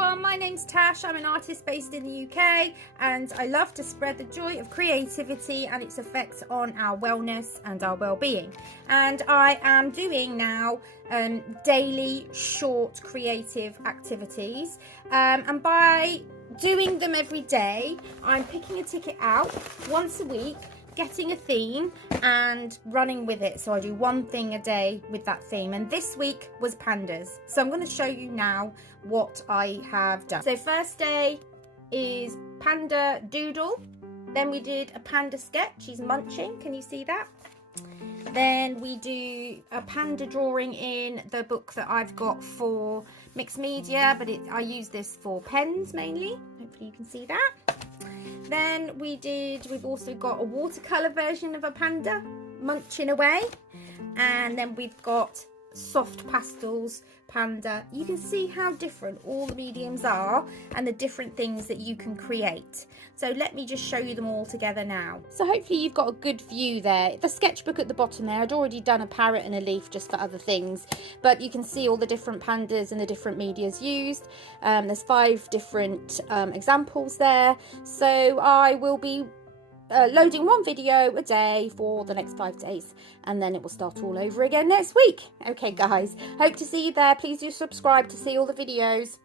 everyone, my name's Tash. I'm an artist based in the UK and I love to spread the joy of creativity and its effects on our wellness and our well-being. And I am doing now daily short creative activities, and by doing them every day, I'm picking a ticket out once a week, getting a theme and running with it. So I do one thing a day with that theme, and this week was pandas. So I'm going to show you now what I have done. So first day is panda doodle, then we did a panda sketch, he's munching, can you see that? Then we do a panda drawing in the book that I've got for mixed media, but I use this for pens mainly, hopefully you can see that. Then we've also got a watercolour version of a panda munching away, and then we've got soft pastels panda. You can see how different all the mediums are and the different things that you can create. So let me just show you them all together now. So hopefully you've got a good view there. The sketchbook at the bottom there, I'd already done a parrot and a leaf just for other things, but you can see all the different pandas and the different medias used. There's 5 different examples there. So I will be loading one video a day for the next 5 days, and then it will start all over again next week. Okay guys, hope to see you there. Please do subscribe to see all the videos.